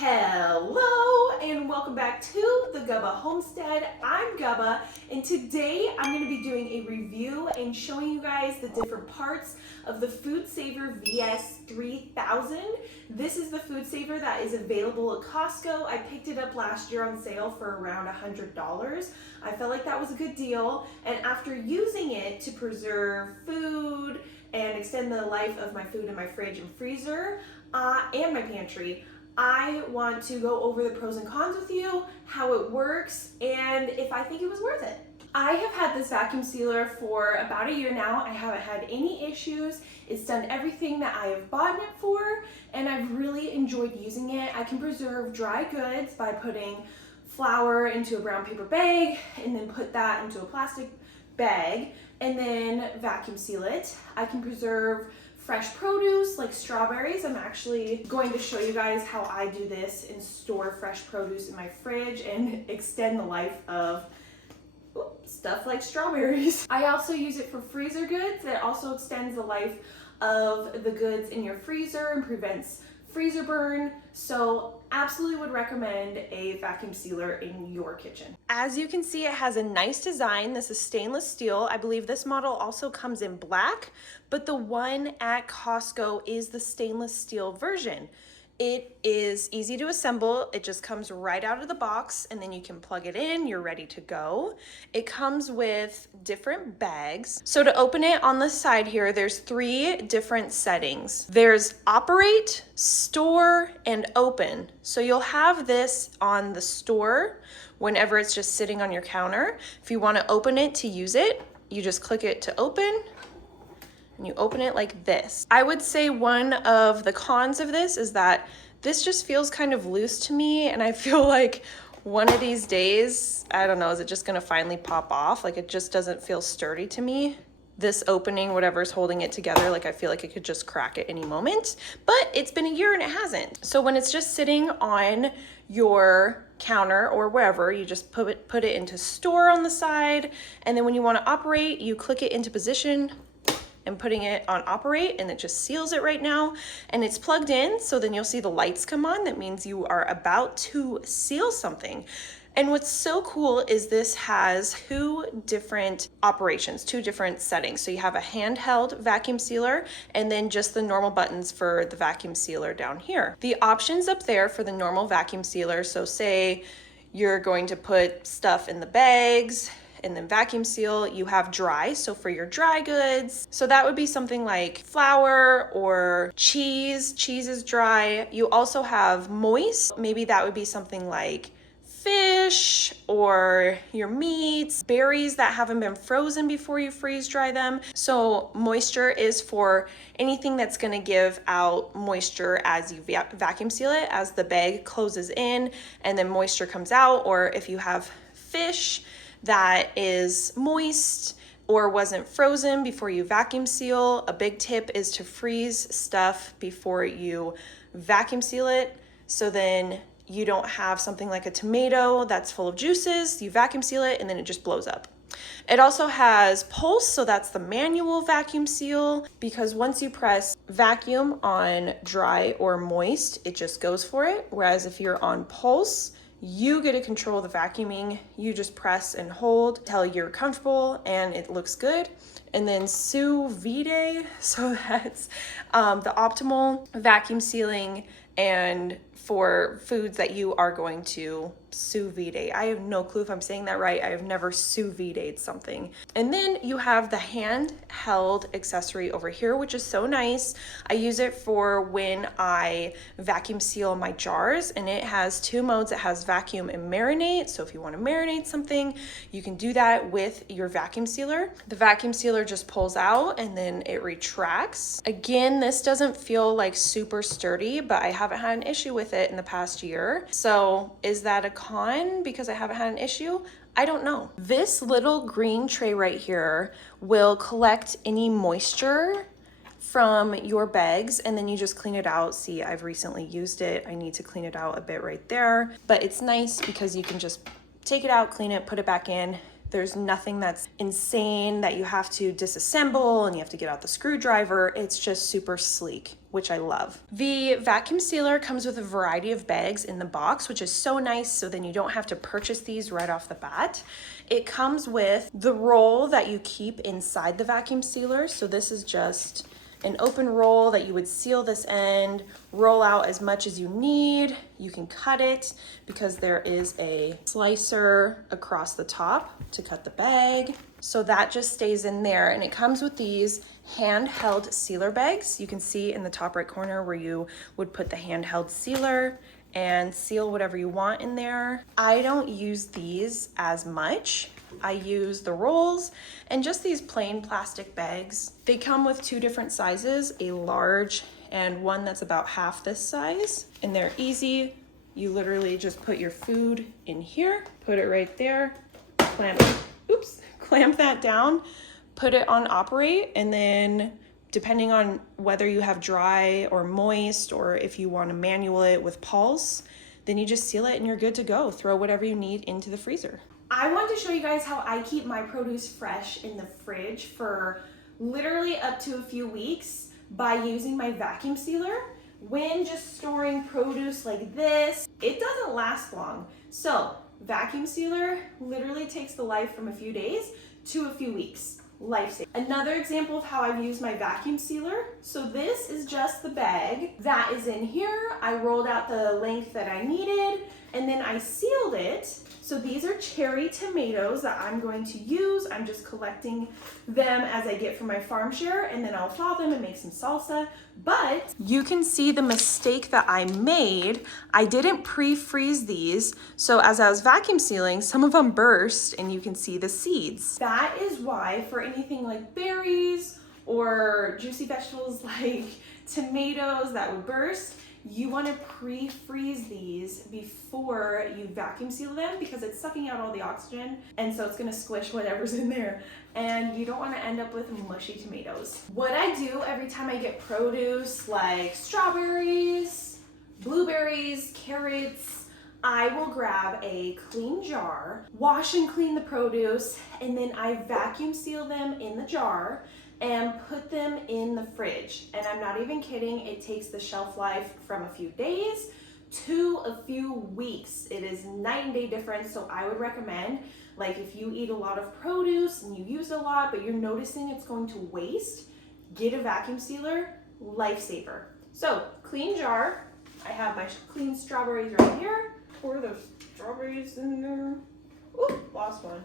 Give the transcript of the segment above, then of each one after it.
Hello and welcome back to the 𝐚𝐭 Homestead. I'm 𝐚𝐵 and today I'm going to be doing a review and showing you guys the different parts of the Food Saver VS3000. This is the Food Saver that is available at Costco. I picked it up last year on sale for around $100. I felt like that was a good deal, and after using it to preserve food and extend the life of my food in my fridge and freezer and my pantry, I want to go over the pros and cons with you, how it works, and if I think it was worth it. I have had this vacuum sealer for about a year now. I haven't had any issues. It's done everything that I have bought it for, and I've really enjoyed using it. I can preserve dry goods by putting flour into a brown paper bag and then put that into a plastic bag and then vacuum seal it. I can preserve fresh produce like strawberries. I'm actually going to show you guys how I do this and store fresh produce in my fridge and extend the life of stuff like strawberries. I also use it for freezer goods. It also extends the life of the goods in your freezer and prevents freezer burn. So absolutely would recommend a vacuum sealer in your kitchen. As you can see, it has a nice design. This is stainless steel. I believe this model also comes in black, but the one at Costco is the stainless steel version. It is easy to assemble. It just comes right out of the box and then you can plug it in, you're ready to go. It comes with different bags. So to open it on the side here, there's 3 different settings. There's operate, store, and open. So you'll have this on the store whenever it's just sitting on your counter. If you want to open it to use it, you just click it to open. And you open it like this. I would say one of the cons of this is that this just feels kind of loose to me, and I feel like one of these days, I don't know, is it just gonna finally pop off? Like, it just doesn't feel sturdy to me. This opening, whatever's holding it together, like I feel like it could just crack at any moment, but it's been a year and it hasn't. So when it's just sitting on your counter or wherever, you just put it into store on the side, and then when you wanna operate, you click it into position and putting it on operate, and it just seals it right now, and it's plugged in. So then you'll see the lights come on. That means you are about to seal something. And what's so cool is this has 2 different operations, 2 different settings. So you have a handheld vacuum sealer and then just the normal buttons for the vacuum sealer down here. The options up there for the normal vacuum sealer, so say you're going to put stuff in the bags and then vacuum seal, you have dry, so for your dry goods. So that would be something like flour or cheese. Cheese is dry. You also have moist. Maybe that would be something like fish or your meats, berries that haven't been frozen before you freeze dry them. So moisture is for anything that's gonna give out moisture as you vacuum seal it, as the bag closes in and then moisture comes out. Or if you have fish that is moist or wasn't frozen before you vacuum seal, a big tip is to freeze stuff before you vacuum seal it, so then you don't have something like a tomato that's full of juices. You vacuum seal it and then it just blows up. It also has pulse, so that's the manual vacuum seal, because once you press vacuum on dry or moist, it just goes for it. Whereas if you're on pulse, you get to control the vacuuming. You just press and hold till you're comfortable and it looks good. And then sous vide, so that's the optimal vacuum sealing and for foods that you are going to sous vide. I have no clue if I'm saying that right. I have never sous vide'd something. And then you have the handheld accessory over here, which is so nice. I use it for when I vacuum seal my jars, and it has 2 modes. It has vacuum and marinate. So if you want to marinate something, you can do that with your vacuum sealer. The vacuum sealer just pulls out and then it retracts. Again, this doesn't feel like super sturdy, but I haven't had an issue with it in the past year. So is that a con because I haven't had an issue? I don't know. This little green tray right here will collect any moisture from your bags, and then you just clean it out. See, I've recently used it. I need to clean it out a bit right there, but it's nice because you can just take it out, clean it, put it back in, There's nothing that's insane that you have to disassemble and you have to get out the screwdriver. It's just super sleek, which I love. The vacuum sealer comes with a variety of bags in the box, which is so nice, so then you don't have to purchase these right off the bat. It comes with the roll that you keep inside the vacuum sealer. So this is just an open roll that you would seal this end, roll out as much as you need. You can cut it because there is a slicer across the top to cut the bag. So that just stays in there, and it comes with these handheld sealer bags. You can see in the top right corner where you would put the handheld sealer and seal whatever you want in there. I don't use these as much. I use the rolls and just these plain plastic bags. They come with two different sizes, a large and one that's about half this size, and they're easy. You literally just put your food in here, put it right there, clamp that down, put it on operate, and then depending on whether you have dry or moist, or if you want to manual it with pulse, then you just seal it and you're good to go. Throw whatever you need into the freezer. I wanted to show you guys how I keep my produce fresh in the fridge for literally up to a few weeks by using my vacuum sealer. When just storing produce like this, it doesn't last long. So vacuum sealer literally takes the life from a few days to a few weeks. Lifesaver. Another example of how I've used my vacuum sealer. So this is just the bag that is in here. I rolled out the length that I needed and then I sealed it. So these are cherry tomatoes that I'm going to use. I'm just collecting them as I get from my farm share, and then I'll thaw them and make some salsa. But you can see the mistake that I made. I didn't pre-freeze these. So as I was vacuum sealing, some of them burst and you can see the seeds. That is why for anything like berries or juicy vegetables like tomatoes that would burst, you want to pre-freeze these before you vacuum seal them, because it's sucking out all the oxygen and so it's going to squish whatever's in there, and you don't want to end up with mushy tomatoes. What I do every time I get produce like strawberries, blueberries, carrots, I will grab a clean jar, wash and clean the produce, and then I vacuum seal them in the jar and put them in the fridge. And I'm not even kidding, it takes the shelf life from a few days to a few weeks. It is night and day difference. So I would recommend, like, if you eat a lot of produce and you use a lot but you're noticing it's going to waste, get a vacuum sealer. Lifesaver. So clean jar, I have my clean strawberries right here. Pour those strawberries in there. Ooh, lost one.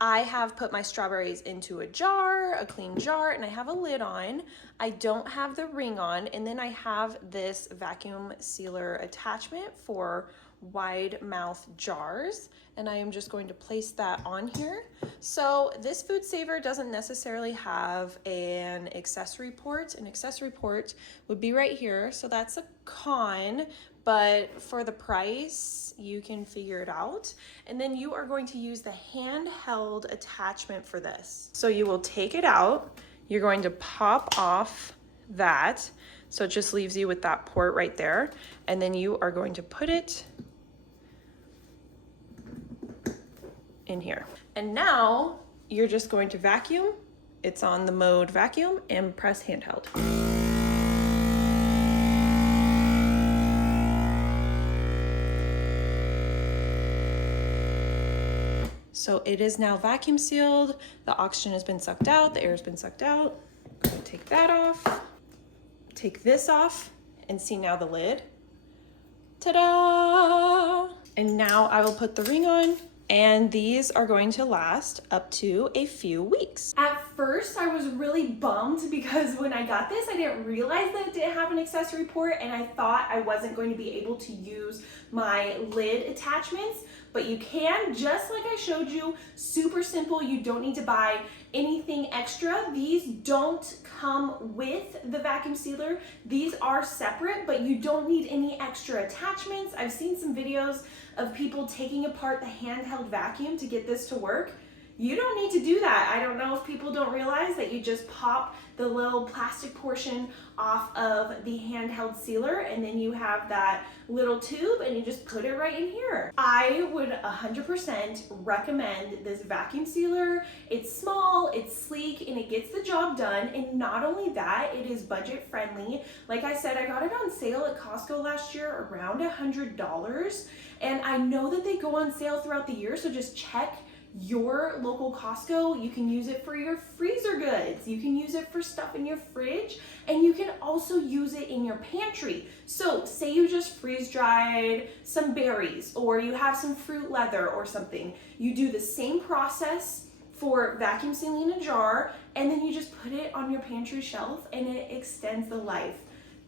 I have put my strawberries into a jar, a clean jar, and I have a lid on. I don't have the ring on, and then I have this vacuum sealer attachment for wide mouth jars, and I am just going to place that on here. So this food saver doesn't necessarily have an accessory port. An accessory port would be right here, so that's a con, but for the price, you can figure it out. And then you are going to use the handheld attachment for this. So you will take it out, you're going to pop off that, so it just leaves you with that port right there, and then you are going to put it in here. And now you're just going to vacuum. It's on the mode vacuum and press handheld. So it is now vacuum sealed. The oxygen has been sucked out, the air has been sucked out. I'm gonna take that off, take this off, and see now the lid. Ta-da! And now I will put the ring on, and these are going to last up to a few weeks. At first, I was really bummed because when I got this, I didn't realize that it didn't have an accessory port, and I thought I wasn't going to be able to use my lid attachments, but you can, just like I showed you. Super simple. You don't need to buy anything extra. These don't come with the vacuum sealer. These are separate, but you don't need any extra attachments. I've seen some videos of people taking apart the handheld vacuum to get this to work. You don't need to do that. I don't know if people don't realize that you just pop the little plastic portion off of the handheld sealer, and then you have that little tube and you just put it right in here. I would 100% recommend this vacuum sealer. It's small, it's sleek, and it gets the job done. And not only that, it is budget friendly. Like I said, I got it on sale at Costco last year around $100. And I know that they go on sale throughout the year, so just check your local Costco. You can use it for your freezer goods, you can use it for stuff in your fridge, and you can also use it in your pantry. So say you just freeze dried some berries, or you have some fruit leather or something. You do the same process for vacuum sealing a jar, and then you just put it on your pantry shelf and it extends the life.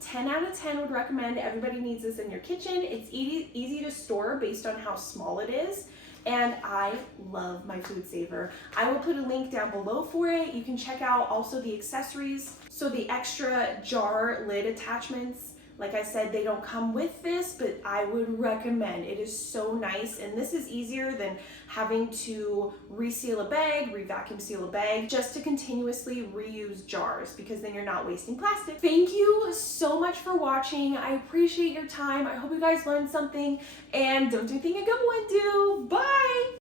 10 out of 10 would recommend. Everybody needs this in your kitchen. It's easy to store based on how small it is. And I love my food saver. I will put a link down below for it. You can check out also the accessories. So the extra jar lid attachments, like I said, they don't come with this, but I would recommend. It is so nice, and this is easier than having to reseal a bag, re-vacuum seal a bag, just to continuously reuse jars, because then you're not wasting plastic. Thank you so much for watching. I appreciate your time. I hope you guys learned something, and don't do anything a good one do.